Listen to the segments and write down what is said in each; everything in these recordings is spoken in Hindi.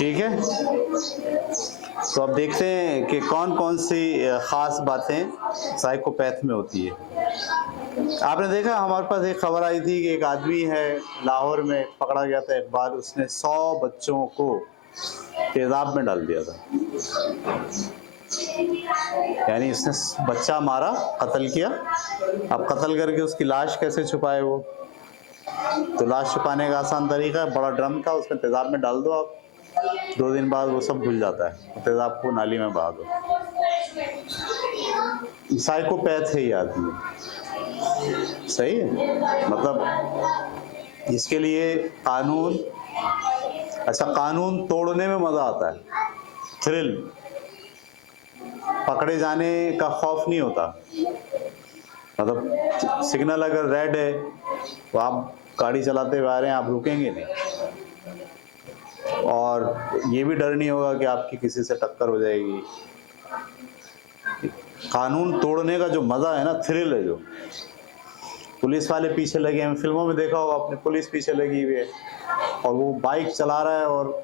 ठीक है, तो अब देखते हैं कि कौन कौन सी ख़ास बातें साइकोपैथ में होती है। आपने देखा हमारे पास एक खबर आई थी कि एक आदमी है लाहौर में पकड़ा गया था एक बार, उसने 100 बच्चों को तेज़ाब में डाल दिया था। यानी इसने बच्चा मारा, कत्ल किया। अब कत्ल करके उसकी लाश कैसे छुपाए वो? तो लाश छुपाने का आसान तरीका है, बड़ा ड्रम था उसमें तेज़ाब में डाल दो आप, 2 दिन बाद वो सब घुल जाता है, तो तेज़ाब को नाली में बहा दो। साइकोपैथ है ये आदमी, सही है। मतलब इसके लिए कानून, अच्छा कानून तोड़ने में मजा आता है, थ्रिल, पकड़े जाने का खौफ नहीं होता। मतलब सिग्नल अगर रेड है तो आप गाड़ी चलाते हुए आ रहे हैं, आप रुकेंगे नहीं, और ये भी डर नहीं होगा कि आपकी किसी से टक्कर हो जाएगी। कानून तोड़ने का जो मजा है ना, थ्रिल है, जो पुलिस वाले पीछे लगे हैं, फिल्मों में देखा होगा आपने, पुलिस पीछे लगी हुई है और वो बाइक चला रहा है और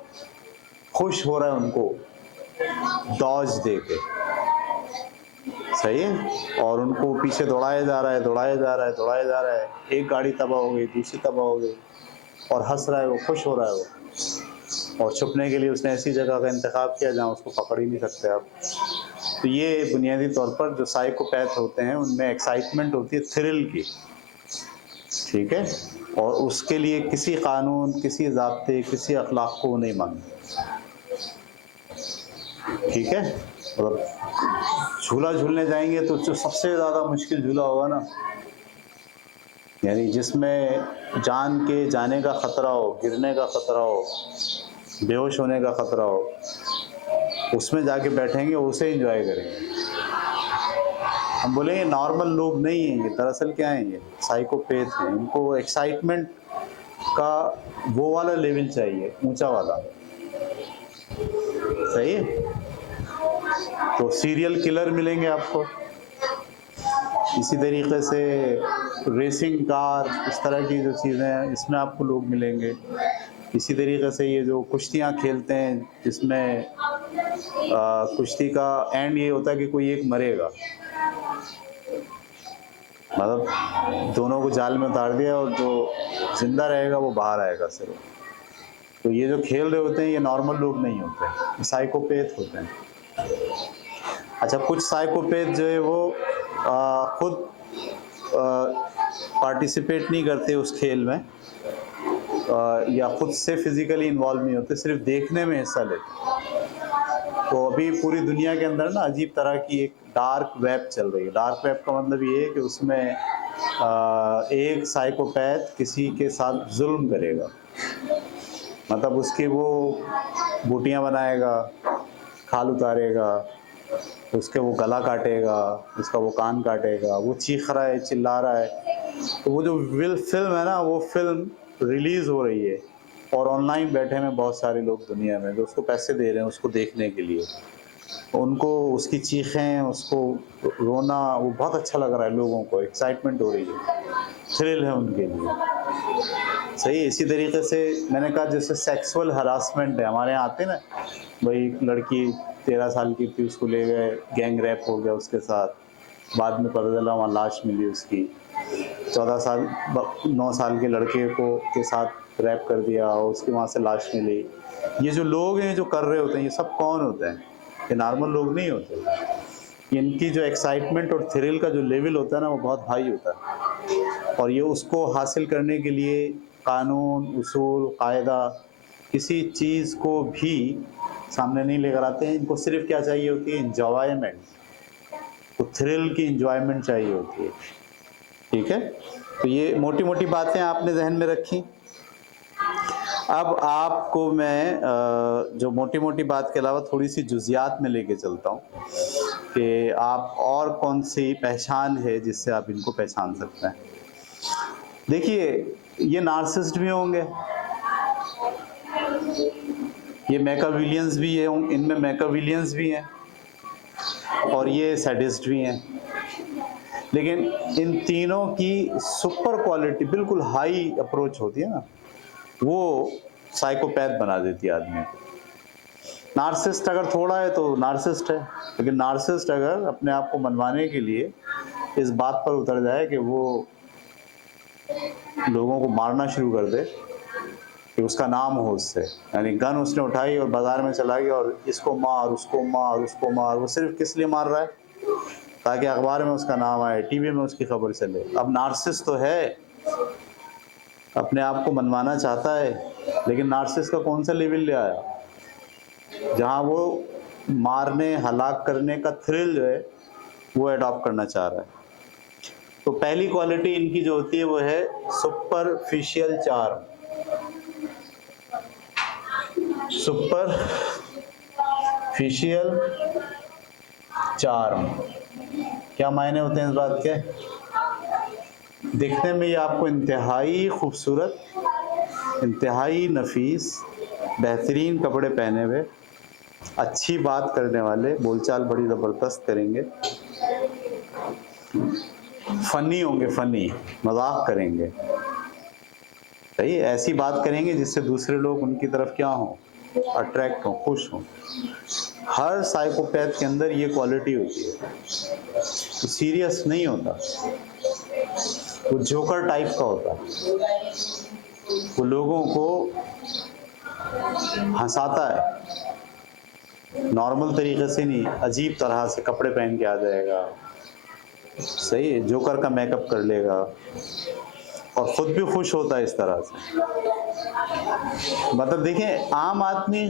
खुश हो रहा है उनको डॉज दे के, सही है, और उनको पीछे दौड़ाया जा रहा है, दौड़ाया जा रहा है, दौड़ाया जा रहा है, एक गाड़ी तबाह हो गई, दूसरी तबाह हो गई, और हंस रहा है वो, खुश हो रहा है वो, और छुपने के लिए उसने ऐसी जगह का इंतखाब किया जहाँ उसको पकड़ ही नहीं सकते आप। तो ये बुनियादी तौर पर जो साइकोपैथ होते हैं उनमें एक्साइटमेंट होती है थ्रिल की, ठीक है, और उसके लिए किसी कानून, किसी ज़ाब्ते, किसी अखलाक को नहीं मानते, ठीक है। मतलब झूला झूलने जाएंगे तो जो सबसे ज़्यादा मुश्किल झूला होगा ना, यानी जिसमें जान के जाने का ख़तरा हो, गिरने का ख़तरा हो, बेहोश होने का ख़तरा हो, उसमें जाके बैठेंगे, उसे एंजॉय करेंगे। हम बोलेंगे नॉर्मल लोग नहीं हैं ये, दरअसल क्या है ये साइकोपैथ हैं, इनको एक्साइटमेंट का वो वाला लेवल चाहिए, ऊंचा वाला, सही है। तो सीरियल किलर मिलेंगे आपको, इसी तरीके से रेसिंग कार, इस तरह की जो चीज़ें हैं इसमें आपको लोग मिलेंगे। इसी तरीके से ये जो कुश्तियाँ खेलते हैं जिसमें कुश्ती का एंड ये होता है कि कोई एक मरेगा, मतलब दोनों को जाल में उतार दिया और जो जिंदा रहेगा वो बाहर आएगा सिर्फ। तो ये जो खेल रहे होते हैं ये नॉर्मल लोग नहीं होते, साइकोपैथ होते हैं। अच्छा, कुछ साइकोपैथ जो है वो खुद पार्टिसिपेट नहीं करते उस खेल में, या खुद से फिजिकली इन्वॉल्व नहीं होते, सिर्फ देखने में हिस्सा लेते। तो अभी पूरी दुनिया के अंदर ना अजीब तरह की एक डार्क वेब चल रही है। डार्क वेब का मतलब ये है कि उसमें एक साइकोपैथ किसी के साथ जुल्म करेगा, मतलब उसकी वो बूटियां बनाएगा, खाल उतारेगा, उसके वो गला काटेगा, उसका वो कान काटेगा, वो चीख रहा है, चिल्ला रहा है। तो वो जो फिल्म है ना, वो फिल्म रिलीज़ हो रही है और ऑनलाइन बैठे हैं बहुत सारे लोग दुनिया में जो उसको पैसे दे रहे हैं उसको देखने के लिए। उनको उसकी चीखें, उसको रोना, वो बहुत अच्छा लग रहा है लोगों को, एक्साइटमेंट हो रही है, थ्रिल है उनके लिए, सही। इसी तरीके से मैंने कहा जैसे सेक्सुअल हरासमेंट है, हमारे यहाँ आते हैं ना, भाई एक लड़की 13 साल की थी, उसको ले गए, गैंग रैप हो गया उसके साथ, बाद में पता चला वहाँ लाश मिली उसकी। 9 साल के लड़के को के साथ रैप कर दिया और उसकी वहाँ से लाश मिली। ये जो लोग हैं जो कर रहे होते हैं ये सब कौन होते हैं? ये नॉर्मल लोग नहीं होते। इनकी जो एक्साइटमेंट और थ्रिल का जो लेवल होता है ना वो बहुत हाई होता है, और ये उसको हासिल करने के लिए कानून, उसूल, कायदा किसी चीज़ को भी सामने नहीं लेकर आते हैं। इनको सिर्फ क्या चाहिए होती है? इंजॉयमेंट, तो थ्रिल की इंजॉयमेंट चाहिए होती है, ठीक है। तो ये मोटी मोटी बातें आपने जहन में रखी। अब आपको मैं जो मोटी मोटी बात के अलावा थोड़ी सी जुजियात में लेके चलता हूँ कि आप और कौन सी पहचान है जिससे आप इनको पहचान सकते हैं। देखिए, ये नार्सिसिस्ट भी होंगे, ये मैकियावेलियंस भी है, इनमें मैकियावेलियंस भी हैं, और ये सैडिस्ट भी हैं। लेकिन इन तीनों की सुपर क्वालिटी, बिल्कुल हाई अप्रोच होती है ना, वो साइकोपैथ बना देती है आदमी को। नार्सिसिस्ट अगर थोड़ा है तो नार्सिसिस्ट है, लेकिन नार्सिसिस्ट अगर अपने आप को मनवाने के लिए इस बात पर उतर जाए कि वो लोगों को मारना शुरू कर दे कि उसका नाम हो उससे, यानी गन उसने उठाई और बाजार में चला गया और इसको मार, उसको मार, उसको मार। वो सिर्फ किस लिए मार रहा है? ताकि अखबार में उसका नाम आए, टीवी में उसकी खबर चले। अब नार्सिसिस्ट तो है, अपने आप को मनवाना चाहता है, लेकिन नार्सिसिस्ट का कौन सा लेवल ले आया जहां वो मारने, हलाक करने का थ्रिल जो है वो अडॉप्ट करना चाह रहा है। तो पहली क्वालिटी इनकी जो होती है वो है सुपरफिशियल चार्म। सुपरफिशियल चार्म क्या मायने होते हैं इस बात के? दिखने में ये आपको इंतहाई खूबसूरत, इंतहाई नफीस, बेहतरीन कपड़े पहने हुए, अच्छी बात करने वाले, बोलचाल बड़ी ज़बरदस्त करेंगे, फनी होंगे, फनी मजाक करेंगे, सही, ऐसी बात करेंगे जिससे दूसरे लोग उनकी तरफ क्या हों, अट्रैक्ट हों, खुश हों। हर साइकोपैथ के अंदर ये क्वालिटी होती है। वो सीरियस नहीं होता, वो जोकर टाइप का होता है, वो लोगों को हंसाता है, नॉर्मल तरीके से नहीं, अजीब तरह से कपड़े पहन के आ जाएगा, सही है, जोकर का मेकअप कर लेगा और खुद भी खुश होता है इस तरह से। मतलब देखें, आम आदमी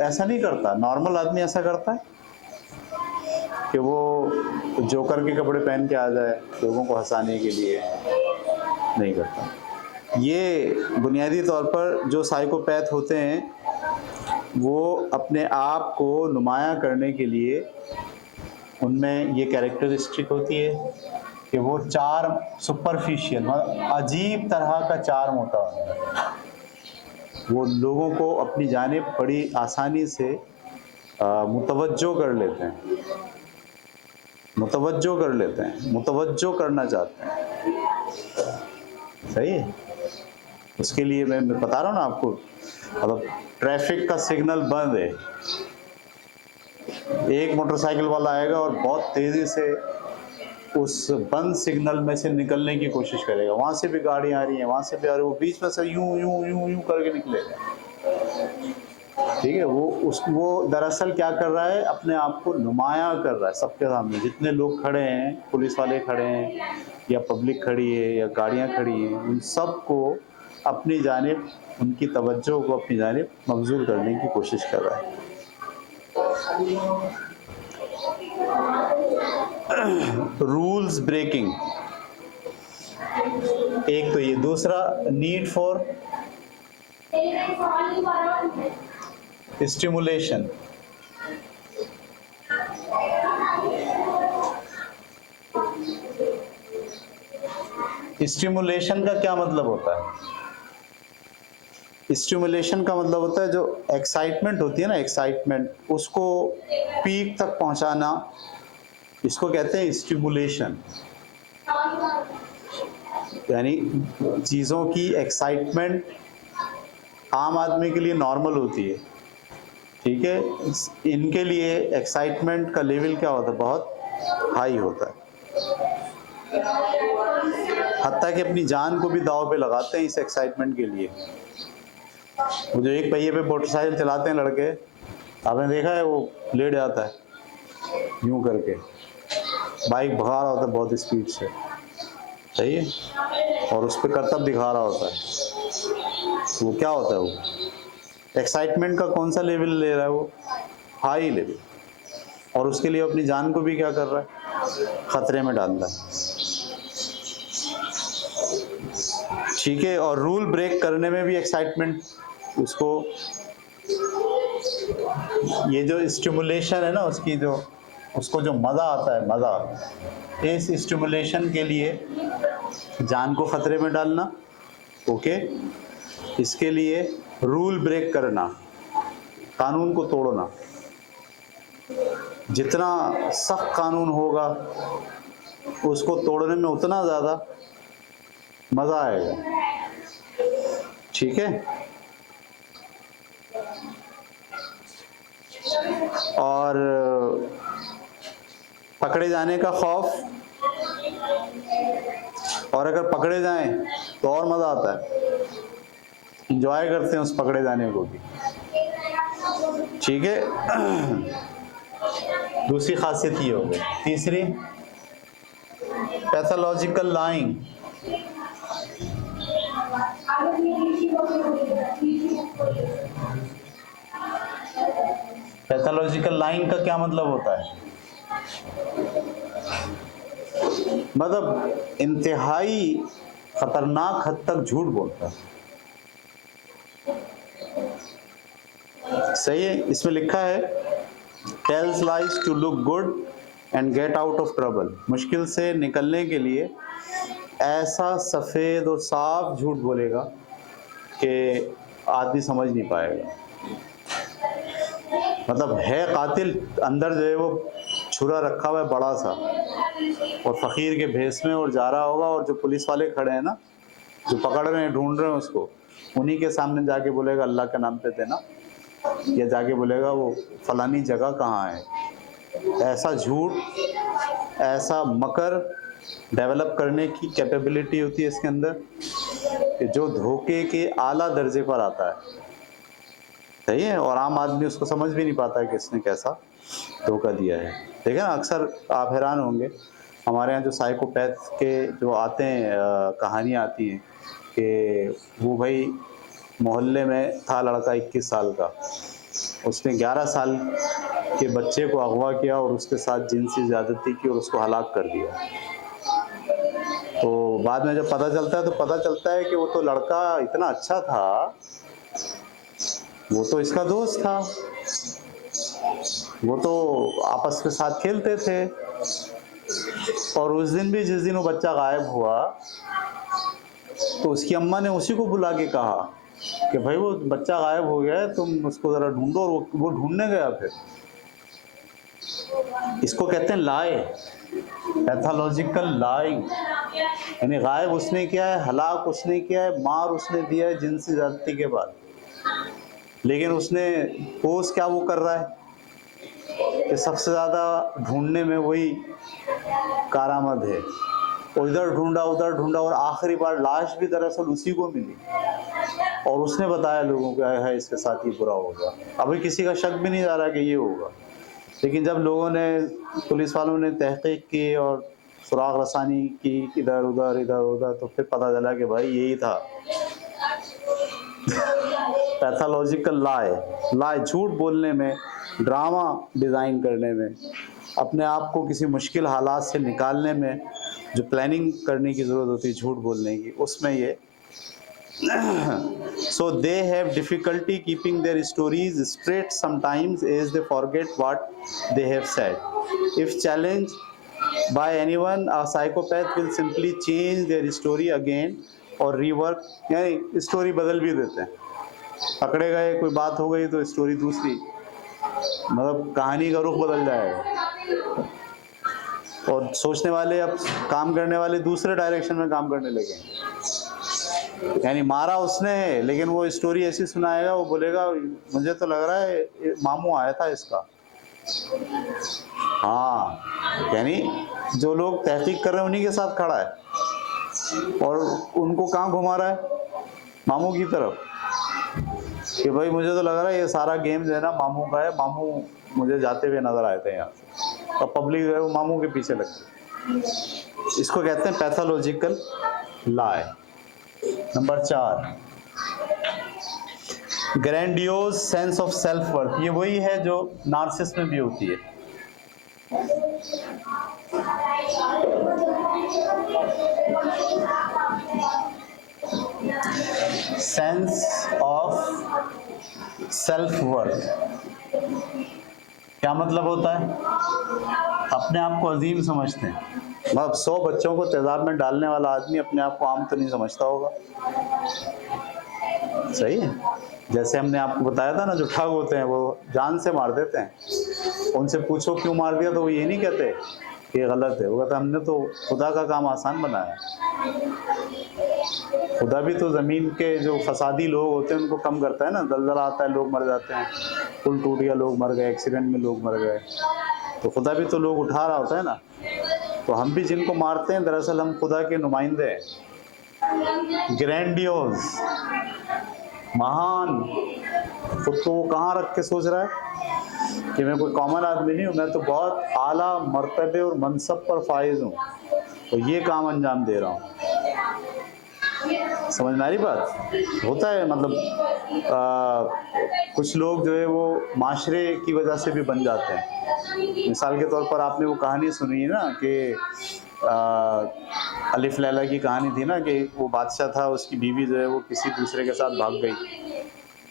ऐसा नहीं करता, नॉर्मल आदमी ऐसा करता है कि वो जोकर के कपड़े पहन के आ जाए लोगों को हंसाने के लिए, नहीं करता। ये बुनियादी तौर पर जो साइकोपैथ होते हैं वो अपने आप को नुमायां करने के लिए उनमें ये कैरेक्टरिस्टिक होती है कि वो चार्म, सुपरफिशियल, अजीब तरह का चार्म होता है। वो लोगों को अपनी जानिब बड़ी आसानी से मुतवज्जो कर लेते हैं, मुतवज्जो कर लेते हैं, मुतवज्जो करना चाहते हैं, सही है। उसके लिए मैं बता रहा हूँ ना आपको, अब ट्रैफिक का सिग्नल बंद है, एक मोटरसाइकिल वाला आएगा और बहुत तेजी से उस बंद सिग्नल में से निकलने की कोशिश करेगा, वहां से भी गाड़ियां आ रही हैं, वहां से भी आ रही है, वो बीच में से यूं यूं यूं यूं करके निकलेगा, ठीक है। वो दरअसल क्या कर रहा है, अपने आप को नुमायां कर रहा है सबके सामने, जितने लोग खड़े हैं, पुलिस वाले खड़े हैं या पब्लिक खड़ी है या गाड़ियां खड़ी हैं, उन सबको अपनी जानिब, उनकी तवज्जो को अपनी जानिब मबजूल करने की कोशिश कर रहा है। रूल्स ब्रेकिंग एक तो ये, दूसरा नीड फॉर स्टिमुलेशन। स्टिमुलेशन का क्या मतलब होता है? स्टिमुलेशन का मतलब होता है जो एक्साइटमेंट होती है ना, एक्साइटमेंट, उसको पीक तक पहुंचाना, इसको कहते हैं स्टिमुलेशन। यानी चीज़ों की एक्साइटमेंट आम आदमी के लिए नॉर्मल होती है, ठीक है, इनके लिए एक्साइटमेंट का लेवल क्या होता है, बहुत हाई होता है, हत्ता कि अपनी जान को भी दांव पे लगाते हैं इस एक्साइटमेंट के लिए। वो जो एक पहिए पे मोटरसाइकिल चलाते हैं लड़के, आपने देखा है, वो लेट जाता है यूं करके, बाइक भगा रहा होता है बहुत स्पीड से, सही है, और उस पर करतब दिखा रहा होता है, वो क्या होता है, वो एक्साइटमेंट का कौन सा लेवल ले रहा है, वो हाई लेवल, और उसके लिए अपनी जान को भी क्या कर रहा है, खतरे में डाल रहा है, ठीक है। और रूल ब्रेक करने में भी एक्साइटमेंट, उसको ये जो स्टिमुलेशन है ना उसकी, जो उसको जो मज़ा आता है, मज़ा, इस स्टिमुलेशन के लिए जान को खतरे में डालना, ओके, इसके लिए रूल ब्रेक करना, कानून को तोड़ना, जितना सख्त कानून होगा उसको तोड़ने में उतना ज़्यादा मज़ा आएगा, ठीक है। और पकड़े जाने का खौफ, और अगर पकड़े जाएं तो और मजा आता है, इंजॉय करते हैं उस पकड़े जाने को भी। ठीक है, दूसरी खासियत ये हो गई। तीसरी, पैथोलॉजिकल लाइंग। पैथोलॉजिकल लाइंग का क्या मतलब होता है? मतलब इंतहाई खतरनाक हद तक झूठ बोलता है। सही है, इसमें लिखा है tells lies to look good and get out of trouble. मुश्किल से निकलने के लिए ऐसा सफ़ेद और साफ झूठ बोलेगा कि आदमी समझ नहीं पाएगा। मतलब है कातिल, अंदर जो है वो छुरा रखा हुआ है बड़ा सा, और फ़कीर के भेस में और जा रहा होगा, और जो पुलिस वाले खड़े हैं ना, जो पकड़ रहे हैं, ढूंढ रहे हैं उसको, उन्हीं के सामने जाके बोलेगा अल्लाह के नाम पे देना, या जाके बोलेगा वो फलानी जगह कहाँ है। ऐसा झूठ, ऐसा मकर डेवलप करने की कैपेबिलिटी होती है इसके अंदर कि जो धोखे के आला दर्जे पर आता है। सही है, और आम आदमी उसको समझ भी नहीं पाता है कि इसने कैसा धोखा दिया है। ठीक है ना, अक्सर आप हैरान होंगे, हमारे यहाँ जो साइकोपैथ के जो आते हैं, कहानियाँ आती हैं कि वो भाई मोहल्ले में था लड़का 21 साल का, उसने 11 साल के बच्चे को अगवा किया और उसके साथ जिनसी ज़्यादती की और उसको हलाक कर दिया। तो बाद में जब पता चलता है तो पता चलता है कि वो तो लड़का इतना अच्छा था, वो तो इसका दोस्त था, वो तो आपस में साथ खेलते थे, और उस दिन भी जिस दिन वो बच्चा गायब हुआ तो उसकी अम्मा ने उसी को बुला के कहा कि भाई वो बच्चा गायब हो गया है, तुम उसको ज़रा ढूंढो, और वो ढूंढने गया। फिर इसको कहते हैं लाए, पैथोलॉजिकल लाइंग। यानी गायब उसने किया है, हलाक उसने किया है, मार उसने दिया है जिनसी ज़्यादती के बाद, लेकिन उसने पोज क्या वो कर रहा है कि सबसे ज़्यादा ढूंढने में वही कारामद है, और इधर ढूंढा उधर ढूंढा, और आखिरी बार लाश भी दरअसल उसी को मिली, और उसने बताया लोगों को है इसके साथ ये बुरा होगा। अभी किसी का शक भी नहीं जा रहा कि ये होगा, लेकिन जब लोगों ने, पुलिस वालों ने तहकीक की और सुराग रसानी की इधर उधर इधर उधर, तो फिर पता चला कि भाई यही था। पैथोलॉजिकल लाई, झूठ बोलने में, ड्रामा डिज़ाइन करने में, अपने आप को किसी मुश्किल हालात से निकालने में जो प्लानिंग करने की ज़रूरत होती है झूठ बोलने की, उसमें ये so they have difficulty keeping their stories straight sometimes as they forget what they have said. If challenged by anyone, a psychopath will simply change their story again or rework, यानी स्टोरी बदल भी देते हैं। पकड़े गए, कोई बात हो गई तो स्टोरी दूसरी, मतलब कहानी का रुख बदल जाएगा, और सोचने वाले, अब काम करने वाले दूसरे डायरेक्शन में काम करने लगे। यानी मारा उसने, लेकिन वो स्टोरी ऐसी सुनाएगा, वो बोलेगा मुझे तो लग रहा है मामू आया था इसका। हाँ, यानी जो लोग तहकीक कर रहे हैं उन्हीं के साथ खड़ा है, और उनको कहाँ घुमा रहा है? मामू की तरफ, कि भाई मुझे तो लग रहा है ये सारा गेम जो है ना मामू का है, मामू मुझे जाते हुए नजर आए थे यहाँ से, और पब्लिक जो है वो मामू के पीछे लगती। इसको कहते हैं pathological lie. Number 4, grandiose sense of self worth. ये वही है जो नार्सिसिस्ट में भी होती है। सेंस ऑफ सेल्फ वर्थ क्या मतलब होता है? अपने आप को अजीम समझते हैं। मतलब 100 बच्चों को तेजाब में डालने वाला आदमी अपने आप को आम तो नहीं समझता होगा। सही है, जैसे हमने आपको बताया था ना, जो ठग होते हैं वो जान से मार देते हैं। उनसे पूछो क्यों मार दिया तो वो ये नहीं कहते ये गलत है। वो कहता हमने तो खुदा का काम आसान बनाया। खुदा भी तो ज़मीन के जो फसादी लोग होते हैं उनको कम करता है ना। दलदला आता है, लोग मर जाते हैं, पुल टूट गया, लोग मर गए, एक्सीडेंट में लोग मर गए, तो खुदा भी तो लोग उठा रहा होता है ना। तो हम भी जिनको मारते हैं दरअसल हम खुदा के नुमाइंदे हैं। ग्रैंडियोज, महान। खुद को वो कहाँ रख के सोच रहा है कि मैं कोई कॉमन आदमी नहीं हूँ, मैं तो बहुत आला मर्तबे और मनसब पर फाइज हूँ, तो ये काम अंजाम दे रहा हूँ। समझ में आ रही बात? होता है मतलब कुछ लोग जो है वो माशरे की वजह से भी बन जाते हैं। मिसाल के तौर पर आपने वो कहानी सुनी है ना कि अलिफ लैला की कहानी थी ना, कि वो बादशाह था, उसकी बीवी जो है वो किसी दूसरे के साथ भाग गई,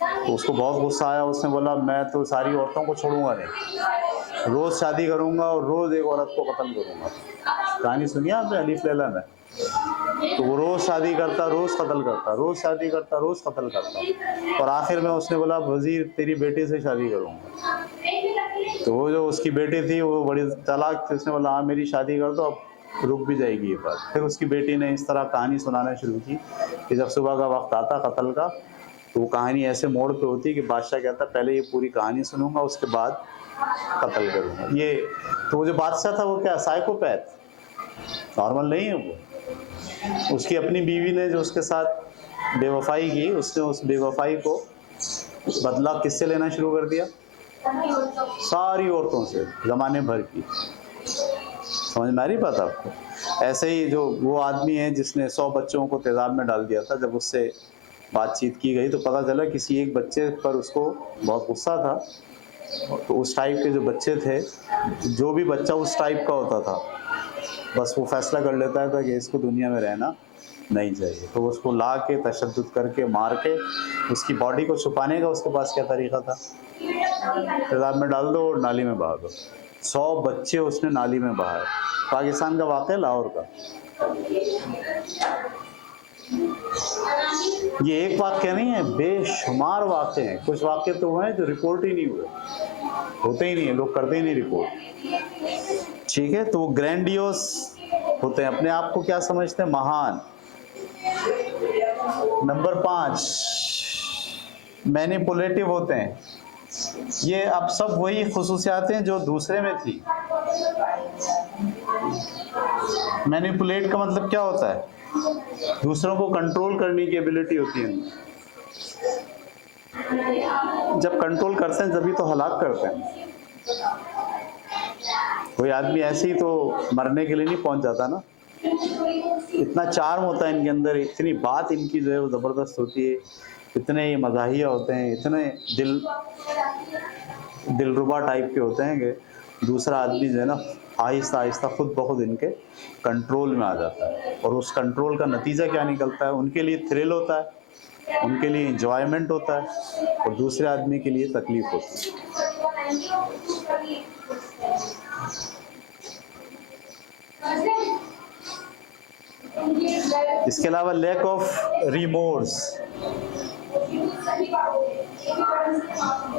तो उसको बहुत गुस्सा आया। उसने बोला मैं तो सारी औरतों को छोड़ूंगा नहीं, रोज़ शादी करूंगा और रोज़ एक औरत को कत्ल करूंगा। कहानी सुनिए आपने अलिफ लैला में? तो वो रोज़ शादी करता, रोज़ कत्ल करता, रोज़ शादी करता, रोज़ कत्ल करता, और आखिर में उसने बोला वज़ीर तेरी बेटी से शादी करूंगा। तो वो जो उसकी बेटी थी वो बड़ी चालाक थी, उसने बोला हाँ मेरी शादी कर दो, अब रुक भी जाएगी ये बात। फिर उसकी बेटी ने इस तरह कहानी सुनाना शुरू की कि जब सुबह का वक्त आता कत्ल का, तो वो कहानी ऐसे मोड़ पे होती कि बादशाह कहता पहले ये पूरी कहानी सुनूंगा उसके बाद कत्ल करूंगा। ये तो वो जो बादशाह था वो क्या साइकोपैथ, नॉर्मल नहीं है वो। उसकी अपनी बीवी ने जो उसके साथ बेवफाई की, उसने उस बेवफाई को बदला किससे लेना शुरू कर दिया? सारी औरतों से, ज़माने भर की। समझ में आ रही बात आपको? ऐसे ही जो वो आदमी है जिसने 100 बच्चों को तेज़ाब में डाल दिया था, जब उससे बातचीत की गई तो पता चला किसी एक बच्चे पर उसको बहुत गुस्सा था। तो उस टाइप के जो बच्चे थे, जो भी बच्चा उस टाइप का होता था, बस वो फैसला कर लेता था कि इसको दुनिया में रहना नहीं चाहिए। तो उसको ला के तशद्दुद करके मार के उसकी बॉडी को छुपाने का उसके पास क्या तरीका था? तेज़ाब में डाल दो और नाली में बहा दो। 100 बच्चे उसने नाली में बहाए। पाकिस्तान का वाक़या, लाहौर का। ये एक वाक़या नहीं है, बेशुमार वाक़े हैं। कुछ वाक़े तो हुए हैं जो रिपोर्ट ही नहीं हुए, होते ही नहीं है, लोग करते ही नहीं रिपोर्ट। ठीक है, तो वो ग्रैंडियोस होते हैं, अपने आप को क्या समझते हैं? महान। नंबर 5, मैनिपुलेटिव होते हैं। ये अब सब वही खुसूसियात हैं जो दूसरे में थी। मैनिपुलेट का मतलब क्या होता है? दूसरों को कंट्रोल करने की एबिलिटी होती है। जब कंट्रोल करते हैं तभी तो हलाक करते हैं। कोई आदमी ऐसे ही तो मरने के लिए नहीं पहुंच जाता ना। इतना चार्म होता है इनके अंदर, इतनी बात इनकी जो है वो ज़बरदस्त होती है, इतने ये मज़ाहिया होते हैं, इतने दिलरुबा टाइप के होते हैं कि दूसरा आदमी जो है ना आहिस्ता आहिस्ता खुद ब खुद इनके कंट्रोल में आ जाता है। और उस कंट्रोल का नतीजा क्या निकलता है? उनके लिए थ्रिल होता है, उनके लिए इंजॉयमेंट होता है, और दूसरे आदमी के लिए तकलीफ होती है। इसके अलावा lack of remorse,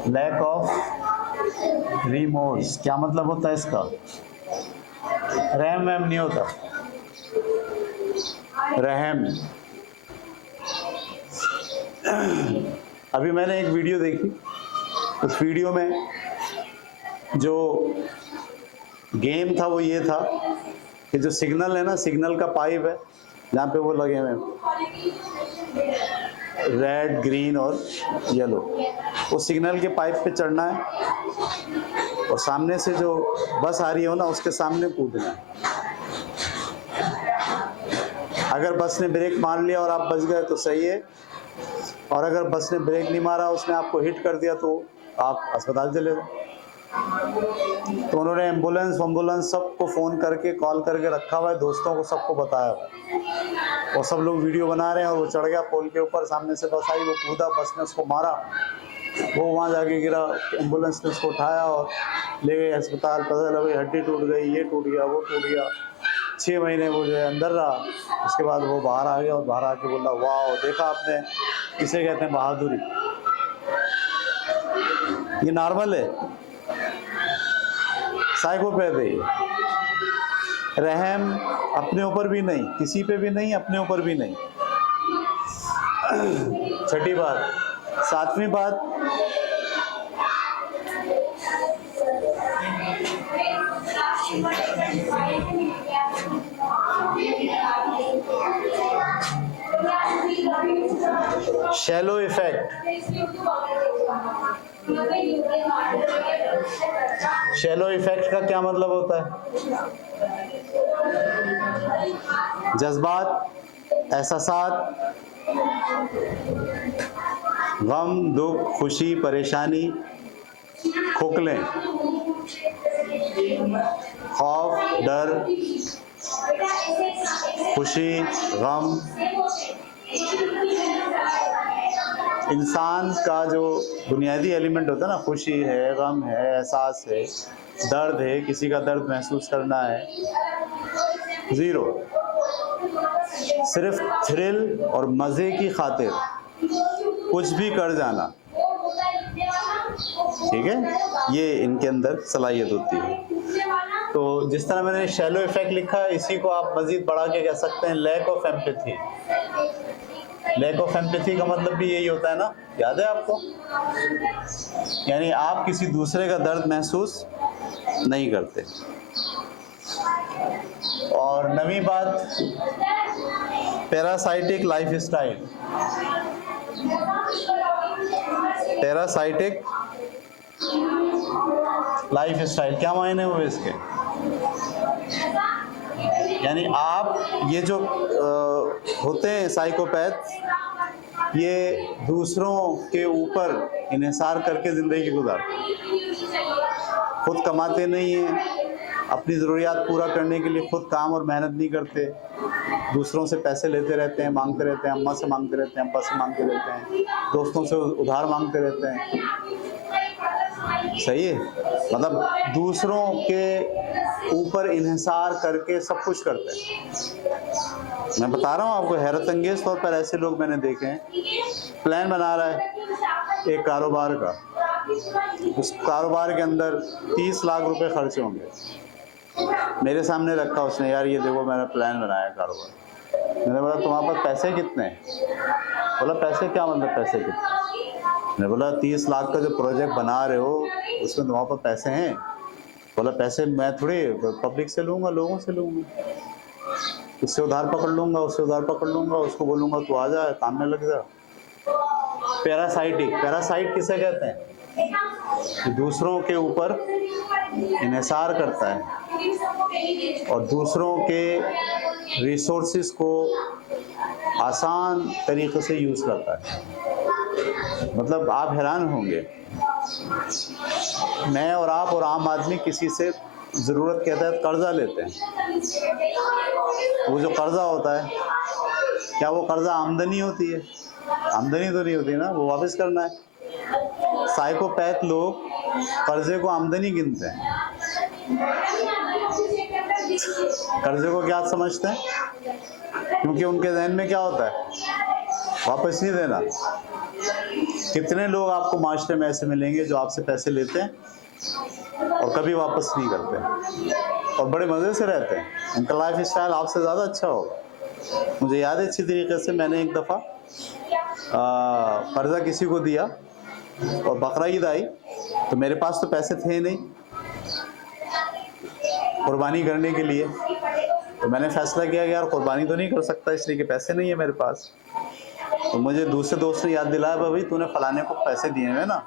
lack of remorse क्या मतलब होता है इसका? रहम वहम नहीं होता, रहम। अभी मैंने एक वीडियो देखी, उस वीडियो में जो गेम था वो ये था कि जो सिग्नल है ना, सिग्नल का पाइप है जहाँ पे वो लगे हुए रेड, ग्रीन और येलो, वो सिग्नल के पाइप पे चढ़ना है और सामने से जो बस आ रही हो ना उसके सामने कूदना है। अगर बस ने ब्रेक मार लिया और आप बच गए तो सही है, और अगर बस ने ब्रेक नहीं मारा, उसने आपको हिट कर दिया, तो आप अस्पताल चले गए। तो उन्होंने एम्बुलेंस सबको फ़ोन करके कॉल करके रखा हुआ है, दोस्तों को सबको बताया हुआ, और सब लोग वीडियो बना रहे हैं। और वो चढ़ गया पोल के ऊपर, सामने से बस आई, वो कूदा, बस ने उसको मारा, वो वहाँ जाके गिरा, एम्बुलेंस ने उसको उठाया और ले गए अस्पताल। पता चला भाई हड्डी टूट गई, ये टूट गया, वो टूट गया। 6 महीने वो जो है अंदर रहा। उसके बाद वो बाहर आ गया और बाहर आके बोला वाह, देखा आपने, इसे कहते हैं बहादुरी। ये नॉर्मल है, साइकोपैथ है। रहम अपने ऊपर भी नहीं, किसी पे भी नहीं, अपने ऊपर भी नहीं। छठी बात। सातवीं बात, शैलो इफेक्ट। शैलो इफेक्ट का क्या मतलब होता है? जज्बात, एहसासात, गम, दुख, खुशी, परेशानी, खोखले, खौफ, डर, खुशी, गम, इंसान का जो बुनियादी एलिमेंट होता है ना, खुशी है, गम है, एहसास है, दर्द है, किसी का दर्द महसूस करना है, ज़ीरो। सिर्फ थ्रिल और मज़े की खातिर कुछ भी कर जाना, ठीक है, ये इनके अंदर सलाहियत होती है। तो जिस तरह मैंने शैलो इफेक्ट लिखा है, इसी को आप मज़ीद बढ़ा के कह सकते हैं lack of empathy. Lack of empathy का मतलब भी यही होता है ना, याद है आपको? यानी आप किसी दूसरे का दर्द महसूस नहीं करते। और नवी बात, parasitic life style. Parasitic life style क्या मायने हुए इसके? यानी आप ये जो होते हैं साइकोपैथ, ये दूसरों के ऊपर इन्हिसार करके ज़िंदगी गुजारते हैं, खुद कमाते नहीं हैं, अपनी ज़रूरियात पूरा करने के लिए खुद काम और मेहनत नहीं करते, दूसरों से पैसे लेते रहते हैं, मांगते रहते हैं, अम्मा से मांगते रहते हैं, अब्बा से मांगते रहते हैं, दोस्तों से उधार मांगते रहते हैं। सही है, मतलब दूसरों के ऊपर इन्हिसार करके सब कुछ करते हैं। मैं बता रहा हूँ आपको, हैरत अंगेज तौर पर ऐसे लोग मैंने देखे हैं। प्लान बना रहा है एक कारोबार का, उस कारोबार के अंदर 30 लाख रुपए खर्च होंगे। मेरे सामने रखा उसने, यार ये देखो मैंने प्लान बनाया कारोबार। मैंने बोला तुम्हारे पास पैसे कितने हैं? बोला पैसे क्या मतलब पैसे कितने? मैंने बोला 30 लाख का जो प्रोजेक्ट बना रहे हो उसमें तुम्हारे पास पैसे हैं? बोला पैसे मैं थोड़ी पब्लिक से लूँगा, लोगों से लूँगा, इससे उधार पकड़ लूँगा, उससे उधार पकड़ लूँगा, उसको बोलूँगा तू आ जा काम में लग जा। पैरासाइटिक, पैरासाइट किसे कहते हैं? दूसरों के ऊपर इन्हिसार करता है और दूसरों के रिसोर्सेज को आसान तरीके से यूज़ करता है। मतलब आप हैरान होंगे, मैं और आप और आम आदमी किसी से ज़रूरत के तहत कर्जा लेते हैं, वो जो कर्जा होता है, क्या वो कर्जा आमदनी होती है? आमदनी तो नहीं होती ना, वो वापस करना है। साइकोपैथ लोग कर्जे को आमदनी गिनते हैं। कर्जे को क्या समझते हैं? क्योंकि उनके ज़हन में क्या होता है? वापस नहीं देना। कितने लोग आपको माशरे में ऐसे मिलेंगे जो आपसे पैसे लेते हैं और कभी वापस नहीं करते और बड़े मज़े से रहते हैं, उनका लाइफ स्टाइल आपसे ज़्यादा अच्छा होगा। मुझे याद है अच्छी तरीके से, मैंने एक दफ़ा कर्जा किसी को दिया और बकरा ईद आई तो मेरे पास तो पैसे थे नहीं कुर्बानी करने के लिए, तो मैंने फैसला किया कि यार कुर्बानी तो नहीं कर सकता इसलिए कि पैसे नहीं है मेरे पास। तो मुझे दूसरे दोस्त ने याद दिलाया, भाई तूने फलाने को पैसे दिए हैं ना,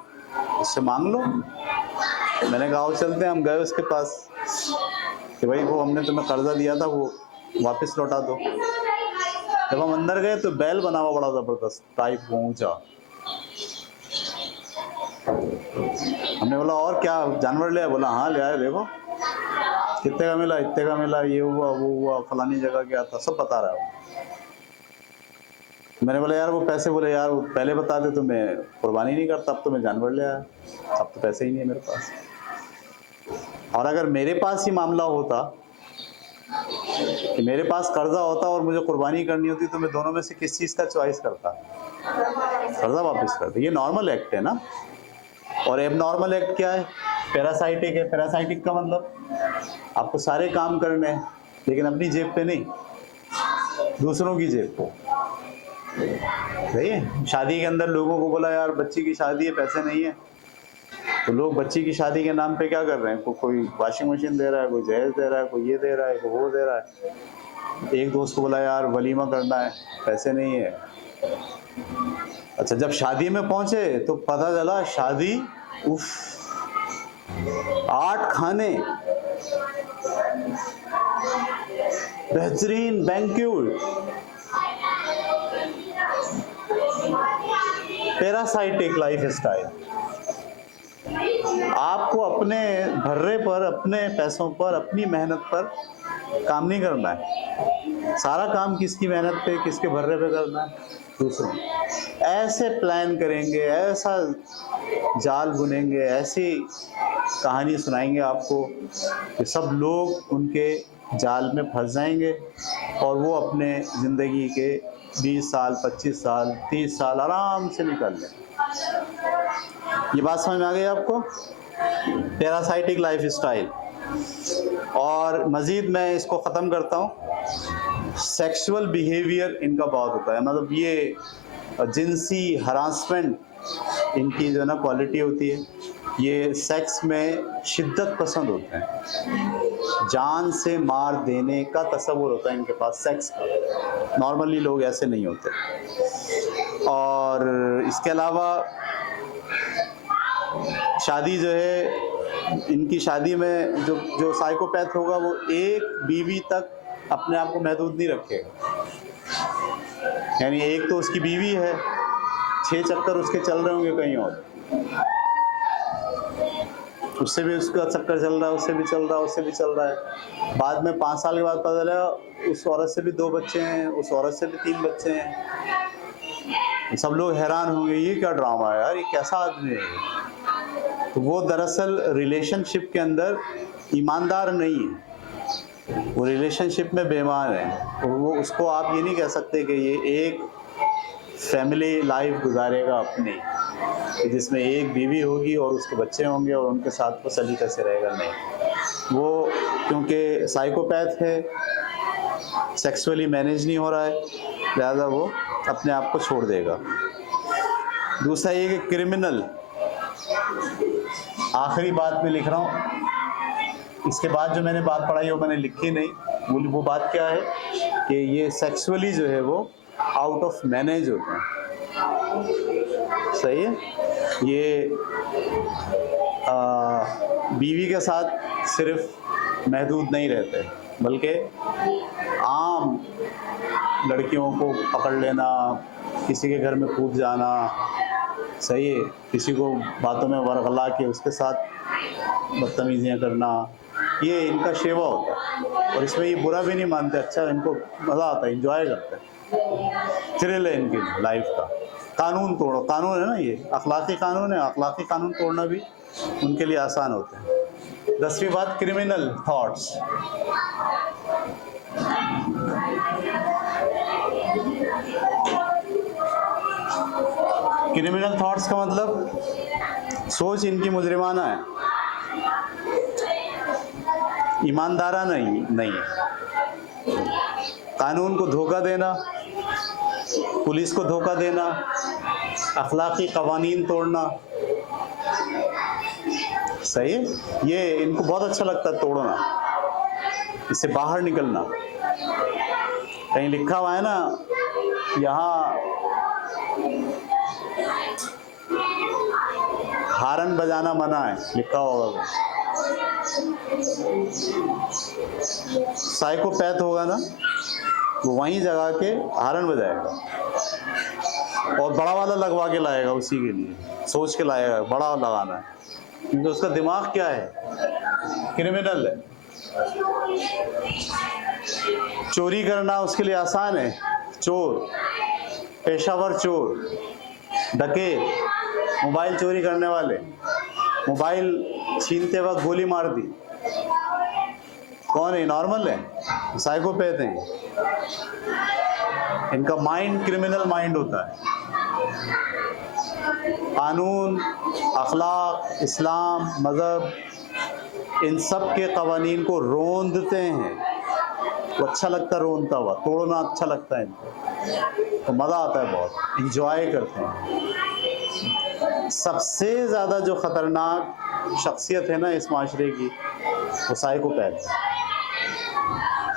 उससे मांग लो। मैंने कहा चलते हैं, हम गए उसके पास कि भाई वो हमने तुम्हें कर्जा दिया था वो वापस लौटा दो। जब हम अंदर गए तो बैल बना हुआ बड़ा ज़बरदस्त टाइप ऊंचा। हमने बोला और क्या जानवर ले आया? बोला हाँ ले आए, देखो कितने का मिला, इतने का मिला, ये हुआ वो हुआ, फलानी जगह गया था, सब बता रहा है। मैंने बोला यार वो पैसे, बोले यार वो पहले बता दे तो मैं कुर्बानी नहीं करता, अब तो मैं जानवर ले आया, अब तो पैसे ही नहीं है मेरे पास। और अगर मेरे पास ही मामला होता कि मेरे पास कर्जा होता और मुझे कुर्बानी करनी होती तो मैं दोनों में से किस चीज़ का चॉइस करता? कर्जा वापस करता। ये नॉर्मल एक्ट है ना। और एबनॉर्मल एक्ट क्या है? पैरासाइटिक है। पैरासाइटिक का मतलब आपको सारे काम करने हैं लेकिन अपनी जेब पे नहीं, दूसरों की जेब पे। सही है। शादी के अंदर लोगों को बोला यार बच्ची की शादी है, पैसे नहीं है, तो लोग बच्ची की शादी के नाम पे क्या कर रहे हैं, कोई वॉशिंग मशीन दे रहा है, कोई जहेज दे रहा है, कोई ये दे रहा है, कोई वो दे रहा है। एक दोस्त को बोला यार वलीमा करना है, पैसे नहीं है। अच्छा, जब शादी में पहुंचे तो पता चला शादी, उफ, 8 खाने, बेहतरीन बैंक्वेट, पैरासाइटिक लाइफ स्टाइल। आपको अपने भर्रे पर, अपने पैसों पर, अपनी मेहनत पर काम नहीं करना है। सारा काम किसकी मेहनत पे, किसके भर्रे पे करना है? दूसरों। ऐसे प्लान करेंगे, ऐसा जाल बुनेंगे, ऐसी कहानी सुनाएंगे आपको कि सब लोग उनके जाल में फंस जाएंगे और वो अपने ज़िंदगी के 20 साल, 25 साल, 30 साल आराम से निकाल लें। ये बात समझ में आ गई आपको? Parasitic life style. और मज़ीद मैं इसको ख़त्म करता हूँ, सेक्सुअल बिहेवियर इनका बहुत होता है, मतलब ये जिनसी हरासमेंट इनकी जो है ना क्वालिटी होती है। ये सेक्स में शिद्दत पसंद होते हैं, जान से मार देने का तसव्वुर होता है इनके पास सेक्स का। नॉर्मली लोग ऐसे नहीं होते। और इसके अलावा शादी जो है, इनकी शादी में जो साइकोपैथ होगा वो एक बीवी तक अपने आप को महदूद नहीं रखेगा। यानी एक तो उसकी बीवी है, 6 चक्कर उसके चल रहे होंगे कहीं और, उससे भी उसका चक्कर चल रहा है, उससे भी चल रहा है, उससे भी चल रहा है। बाद में 5 साल के बाद पता चला उस औरत से भी 2 बच्चे हैं, उस औरत से भी 3 बच्चे हैं। सब लोग हैरान होंगे, ये क्या ड्रामा है यार, ये कैसा आदमी है। तो वो दरअसल रिलेशनशिप के अंदर ईमानदार नहीं है, वो रिलेशनशिप में बेईमान है। तो वो उसको आप ये नहीं कह सकते कि ये एक फैमिली लाइफ गुजारेगा अपनी, जिसमें एक बीवी होगी और उसके बच्चे होंगे और उनके साथ वो सलीके से रहेगा, नहीं। वो क्योंकि साइकोपैथ है, सेक्सुअली मैनेज नहीं हो रहा है, लिहाजा वो अपने आप को छोड़ देगा। दूसरा ये कि क्रिमिनल, आखिरी बात में लिख रहा हूँ, इसके बाद जो मैंने बात पढ़ाई वो मैंने लिखी नहीं। वो बात क्या है कि ये सेक्सुअली जो है वो आउट ऑफ मैनेज होते हैं। सही है। ये बीवी के साथ सिर्फ महदूद नहीं रहते, बल्कि आम लड़कियों को पकड़ लेना, किसी के घर में कूद जाना, सही है, किसी को बातों में वरगला के उसके साथ बदतमीजियाँ करना, ये इनका शेवा होता है। और इसमें ये बुरा भी नहीं मानते, अच्छा इनको मज़ा आता है, इंजॉय करते हैं, थ्रिल है इनकी लाइफ का। कानून तोड़ो, कानून है ना, ये अखलाकी कानून है, अखलाकी कानून तोड़ना भी उनके लिए आसान होता है। 10वीं बात, क्रिमिनल थॉट्स। क्रिमिनल थॉट्स का मतलब सोच इनकी मुजरिमाना है, ईमानदारा नहीं है। कानून को धोखा देना, पुलिस को धोखा देना, अखलाकी कवानीन तोड़ना, सही है, ये इनको बहुत अच्छा लगता है तोड़ना, इससे बाहर निकलना। कहीं लिखा हुआ है ना, यहाँ हारन बजाना मना है, लिखा होगा। साइकोपैथ होगा ना, वो वहीं जगा के हारन बजाएगा और बड़ा वाला लगवा के लाएगा, उसी के लिए सोच के लाएगा बड़ा लगाना है, क्योंकि उसका दिमाग क्या है, क्रिमिनल है। चोरी करना उसके लिए आसान है, चोर, पेशावर चोर, डकैत, मोबाइल चोरी करने वाले, मोबाइल छीनते वक्त गोली मार दी, कौन है? नॉर्मल है, साइकोपैथ हैं। इनका माइंड क्रिमिनल माइंड होता है। कानून, अखलाक, इस्लाम, मज़हब, इन सब के कवानीन को रोंदते हैं, वो अच्छा लगता है रोनता हुआ, तोड़ना अच्छा लगता है इनको, तो मज़ा आता है बहुत, इंजॉय करते हैं। सबसे ज़्यादा जो ख़तरनाक शख्सियत है ना इस माशरे की, वो साइकोपैथ है।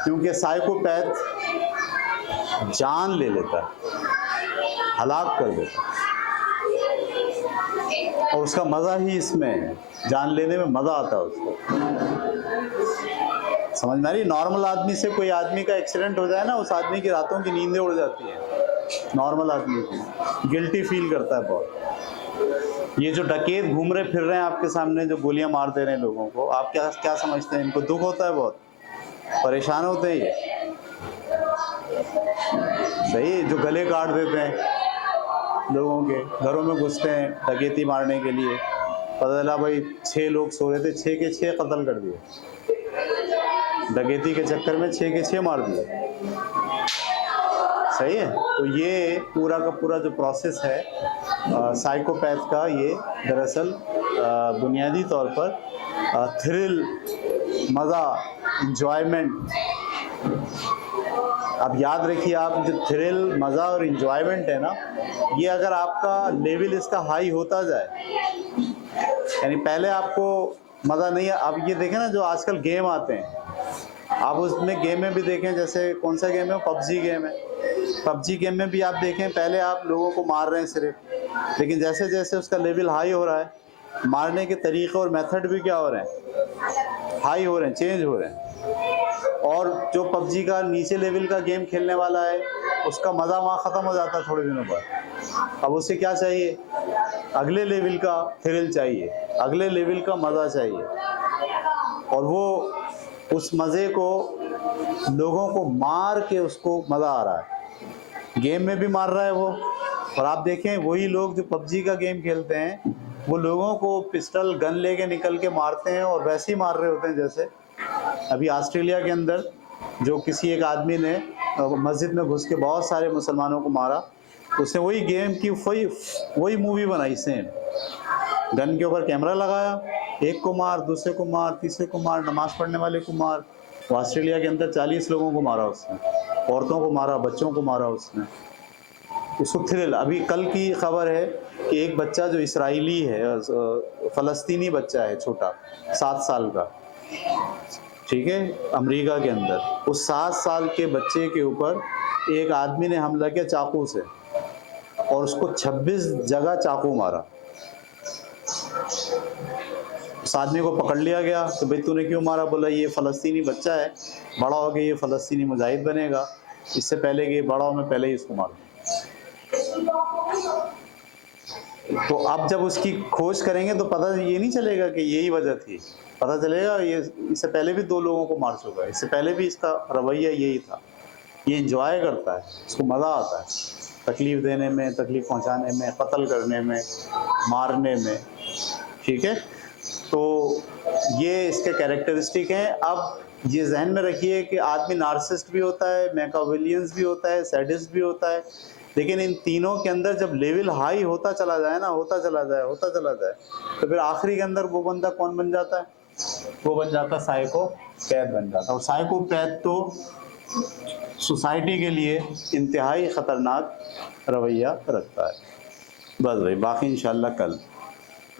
क्योंकि साइकोपैथ जान ले लेता है, हलाक कर देता है, और उसका मज़ा ही इसमें है, जान लेने में मज़ा आता है उसको। समझ में आ रही? नॉर्मल आदमी से कोई आदमी का एक्सीडेंट हो जाए ना, उस आदमी की रातों की नींदें उड़ जाती हैं, नॉर्मल आदमी की, गिल्टी फील करता है बहुत। ये जो डकैत घूम रहे फिर रहे हैं आपके सामने, जो गोलियां मार दे रहे हैं लोगों को, आप क्या क्या समझते हैं? इनको दुख होता है, बहुत परेशान होते हैं ये, सही? जो गले काट देते हैं लोगों के, घरों में घुसते हैं डकैती मारने के लिए, पता चला भाई 6 लोग सो रहे थे, 6 के 6 कत्ल कर दिए, डकैती के चक्कर में 6 के 6 मार दिए, सही है? तो ये पूरा का पूरा जो प्रोसेस है साइकोपैथ का, ये दरअसल बुनियादी तौर पर थ्रिल, मज़ा, इंजॉयमेंट। अब याद रखिए, आप जो थ्रिल, मज़ा और इंजॉयमेंट है ना, ये अगर आपका लेवल इसका हाई होता जाए, यानी पहले आपको मज़ा नहीं है, अब ये देखें ना जो आजकल गेम आते हैं, आप उसमें गेम में भी देखें, जैसे कौन सा गेम है, पबजी गेम है, पबजी गेम में भी आप देखें, पहले आप लोगों को मार रहे हैं सिर्फ, लेकिन जैसे जैसे उसका लेवल हाई हो रहा है, मारने के तरीक़े और मेथड भी क्या हो रहे हैं, हाई हो रहे हैं, चेंज हो रहे हैं। और जो पबजी का नीचे लेवल का गेम खेलने वाला है, उसका मज़ा वहाँ ख़त्म हो जाता है थोड़े दिनों बाद। अब उसे क्या चाहिए? अगले लेवल का थ्रिल चाहिए, अगले लेवल का मज़ा चाहिए, और वो उस मज़े को लोगों को मार के उसको मज़ा आ रहा है, गेम में भी मार रहा है वो। और आप देखें, वही लोग जो पबजी का गेम खेलते हैं, वो लोगों को पिस्टल गन लेके निकल के मारते हैं, और वैसे ही मार रहे होते हैं जैसे अभी ऑस्ट्रेलिया के अंदर जो किसी एक आदमी ने मस्जिद में घुस के बहुत सारे मुसलमानों को मारा, उसने वही गेम की वही मूवी बनाई सेम, गन के ऊपर कैमरा लगाया, एक को मार, दूसरे को मार, तीसरे को मार, नमाज पढ़ने वाले को मार। ऑस्ट्रेलिया के अंदर 40 लोगों को मारा उसने, औरतों को मारा, बच्चों को मारा उसने। उसको थ्रिल, अभी कल की खबर है कि एक बच्चा जो इसराइली है, फ़लस्तीनी बच्चा है छोटा, 7 साल का, ठीक है, अमेरिका के अंदर, उस 7 साल के बच्चे के ऊपर एक आदमी ने हमला किया चाकू से, और उसको 26 जगह चाकू मारा। उस आदमी को पकड़ लिया गया, तो भाई तूने क्यों मारा? बोला ये फ़लस्तीनी बच्चा है, बड़ा हो गया ये फ़लस्तीनी मुजाहिद बनेगा, इससे पहले कि बड़ा हो मैं पहले ही इसको मारूं। तो अब जब उसकी खोज करेंगे तो पता ये नहीं चलेगा कि यही वजह थी, पता चलेगा ये इससे पहले भी 2 लोगों को मार चुका है, इससे पहले भी इसका रवैया यही था। ये इंजॉय करता है, इसको मज़ा आता है तकलीफ़ देने में, तकलीफ़ पहुंचाने में, कत्ल करने में, मारने में, ठीक है? तो ये इसके कैरेक्टरिस्टिक हैं। अब ये जहन में रखिए कि आदमी नार्सिसिस्ट भी होता है, मैकियावेलियन भी होता है, सैडिस्ट भी होता है, लेकिन इन तीनों के अंदर जब लेवल हाई होता चला जाए ना, होता चला जाए, तो फिर आखिरी के अंदर वो बंदा कौन बन जाता है? वो बन जाता साइकोपैथ बन जाता है। और साइकोपैथ तो सोसाइटी के लिए इंतहाई ख़तरनाक रवैया रखता है। बस भाई, बाकी इंशाल्लाह कल।